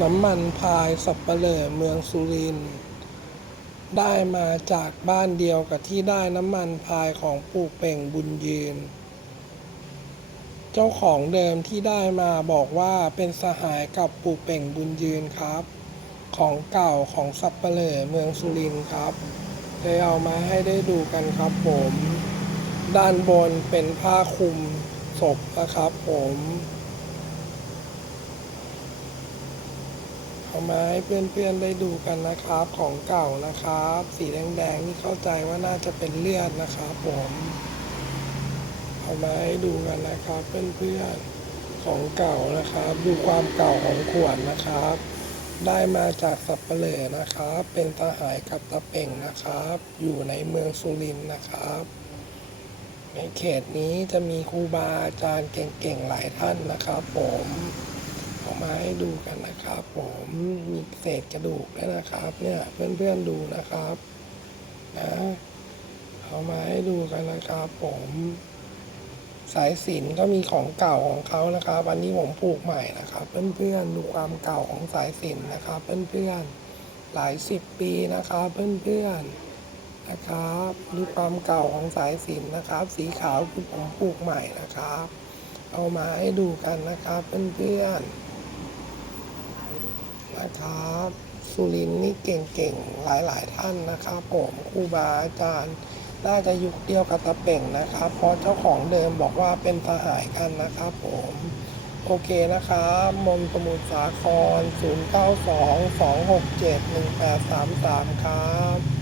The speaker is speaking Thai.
น้ำมันพายสับปะเหร่อเมืองสุรินทร์ได้มาจากบ้านเดียวกับที่ได้น้ำมันพายของปู่เป่งบุญยืน เจ้าของเดิมที่ได้มาบอกว่าเป็นสหายกับปู่เป่งบุญยืนครับ ของเก่าของสับปะเหร่อเมืองสุรินทร์ครับเลยเอามาให้ได้ดูกันครับผม ด้านบนเป็นผ้าคลุมศพนะครับผม เอามาให้เพื่อนๆได้ดูกันนะครับ ของเก่านะครับ สีแดงๆนี่เข้าใจว่าน่าจะเป็นเลือดนะครับผมเอามาให้ดูกันนะครับเพื่อนๆของเก่านะครับ ดูความเก่าของขวดนะครับ ได้มาจากสับเปลอนะครับ เป็นทหายกับตะเป่งนะครับ อยู่ในเมืองสุรินทร์นะครับในเขตนี้จะมีครูบาอาจารย์เก่งๆ หลายท่านนะครับผม มาให้ดูกันนะครับผมมีเศษกระดูกด้วยนะครับ เนี่ยเพื่อนๆดูนะครับนะเอามาให้ดูกันนะครับผมสายสินก็มีของเก่าของเขานะครับ อันนี้ผมปลูกใหม่นะครับ เพื่อนๆดูความเก่าของสายสินนะครับ เพื่อนๆหลายสิบปีนะครับ เพื่อนๆนะครับดูความเก่าของสายสินนะครับ สีขาวคือผมปลูกใหม่นะครับ เอามาให้ดูกันนะครับ เพื่อนๆ นะครับ สุรินนี่เก่งๆ หลายๆท่านนะครับ ผมครูบาอาจารย์ น่าจะยุคเดียวกับตะเป่งนะครับ เพราะเจ้าของเดิมบอกว่าเป็นทหายกันนะครับผมโอเคนะครับมมสมุทรสาคร 092 267 1833 ครับ